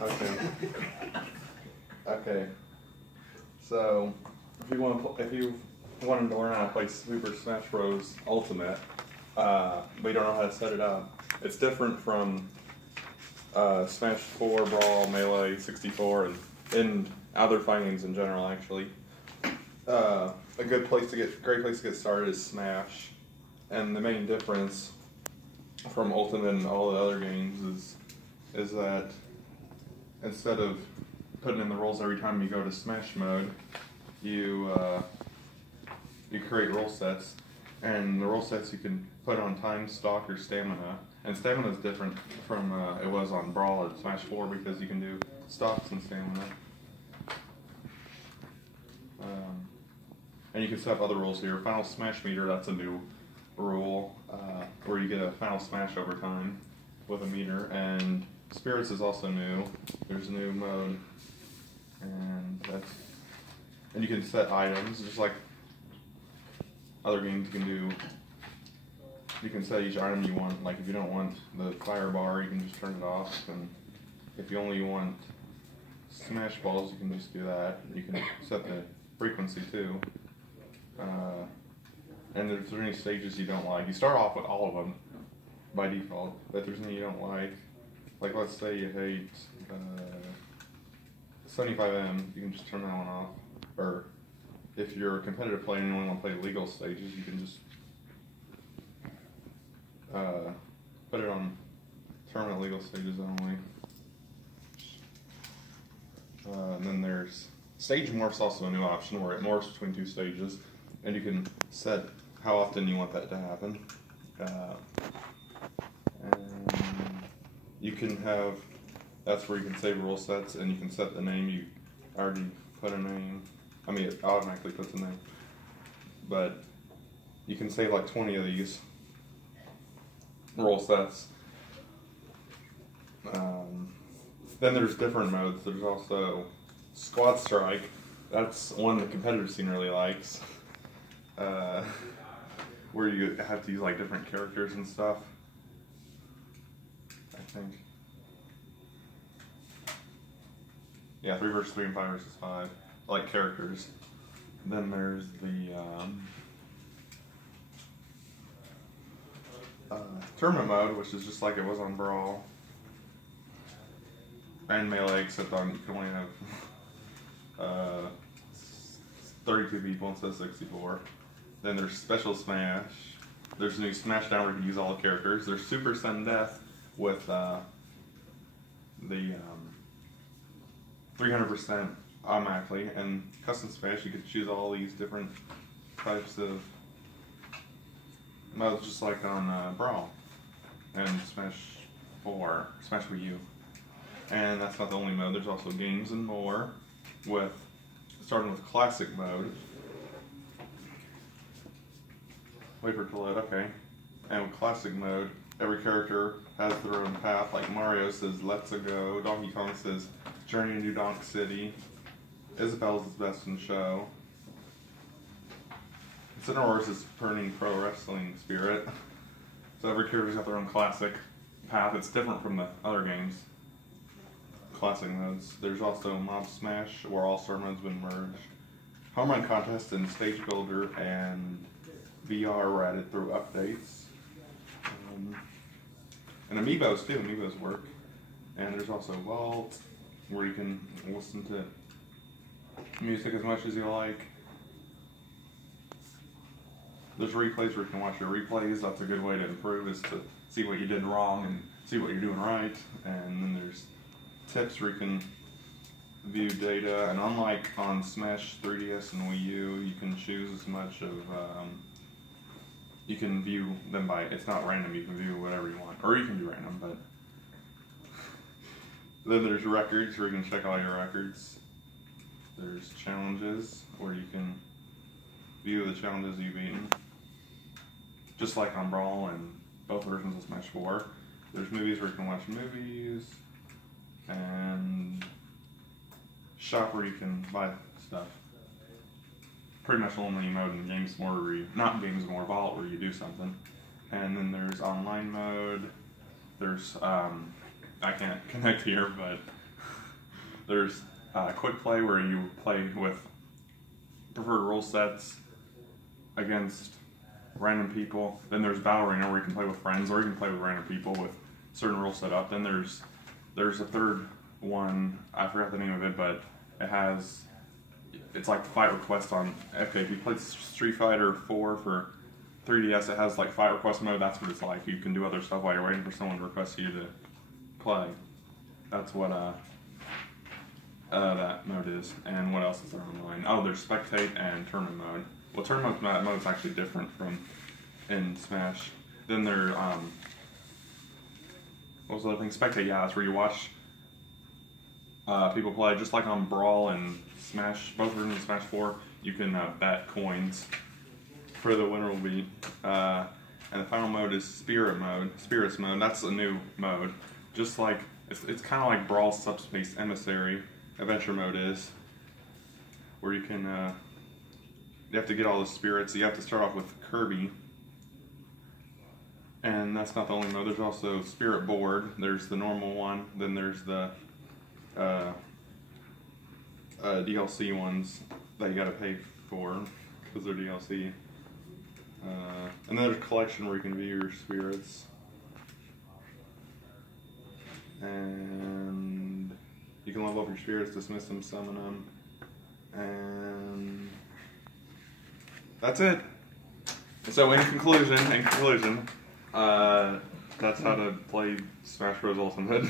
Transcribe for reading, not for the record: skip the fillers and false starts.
Okay. Okay. So, if you wanted to learn how to play Super Smash Bros. Ultimate, but you don't know how to set it up, it's different from Smash 4, Brawl, Melee, 64, and other fighting games in general. Actually, a great place to get started is Smash, and the main difference from Ultimate and all the other games is that instead of putting in the rolls every time you go to Smash mode, you create roll sets, and the roll sets you can put on time, stock, or stamina. And stamina is different from it was on Brawl and Smash 4 because you can do stocks and stamina. And you can set up other rules here. Final Smash meter, that's a new rule where you get a final smash over time with a meter. And Spirits is also new. There's a new mode, and you can set items just like other games. You can set each item you want. Like if you don't want the fire bar, you can just turn it off. And if you only want smash balls, you can just do that. You can set the frequency too. And if there's any stages you don't like, you start off with all of them by default. But if there's any you don't like let's say you hate 75M, you can just turn that one off. Or if you're a competitive player and you only want to play legal stages, you can just put it on tournament legal stages only. And then there's Stage Morph's also a new option where it morphs between two stages, and you can set how often you want that to happen. And you can have, that's where you can save rule sets, and you can set the name. You already put a name. I mean, it automatically puts a name. But you can save like 20 of these roll sets. Then there's different modes. There's also Squad Strike. That's one the competitive scene really likes. Where you have to use like different characters and stuff. I think. Yeah, 3 versus 3 and 5 versus 5. Like characters. Then there's the tournament mode, which is just like it was on Brawl and Melee, except you can only have 32 people instead of 64. Then there's Special Smash. There's a new Smash Down where you can use all the characters. There's Super Sudden Death with the 300% automatically, and Custom Smash, you could choose all these different types of modes just like on Brawl and Smash 4, Smash Wii U. And that's not the only mode, there's also Games and More, starting with Classic mode. Wait for it to load, okay. And with Classic mode, every character has their own path, like Mario says, "Let's-a go," Donkey Kong says, "Journey to Donk City," Isabelle's is Best in Show, Cinnarora's is Turning Pro Wrestling Spirit. So every character's got their own classic path. It's different from the other games. Classic modes. There's also Mob Smash, where all star modes have been merged. Home Run Contest and Stage Builder and VR were added through updates. And Amiibos too, Amiibos work. And there's also Vault, where you can listen to music as much as you like. There's replays where you can watch your replays. That's a good way to improve, is to see what you did wrong and see what you're doing right. And then there's tips where you can view data. And unlike on Smash 3DS and Wii U, you can choose as much of, you can view them by, it's not random, you can view whatever you want. Or you can do random, but. Then there's records where you can check all your records. There's challenges where you can view the challenges you've beaten. Just like on Brawl and both versions of Smash 4. There's movies where you can watch movies. And shop where you can buy stuff. Pretty much only mode in Games More, where you, not Games More, Vault, where you do something. And then there's online mode. There's I can't connect here, but there's quick play where you play with preferred rule sets against random people. Then there's battle arena where you can play with friends, or you can play with random people with certain rules set up. Then there's a third one. I forgot the name of it, but it's like fight request on. Okay, if you played Street Fighter 4 for 3DS, it has like fight request mode. That's what it's like. You can do other stuff while you're waiting for someone to request you to play. That's what that mode is. And what else is there online? Oh, there's spectate and tournament mode. Well, tournament mode is actually different from in Smash. Then there, what was the other thing? Spectate, yeah, that's where you watch people play, just like on Brawl and Smash, both versions of Smash 4. You can bet coins for the winner will be. And the final mode is Spirits mode. That's a new mode. Just like, it's kind of like Brawl's Subspace Emissary adventure mode is, where you can, you have to get all the spirits. You have to start off with Kirby. And that's not the only mode. There's also Spirit Board. There's the normal one. Then there's the DLC ones that you gotta pay for because they're DLC. And then there's a collection where you can view your spirits. And you can level up your spirits, dismiss them, summon them. And that's it. So in conclusion, that's how to play Smash Bros. Ultimate.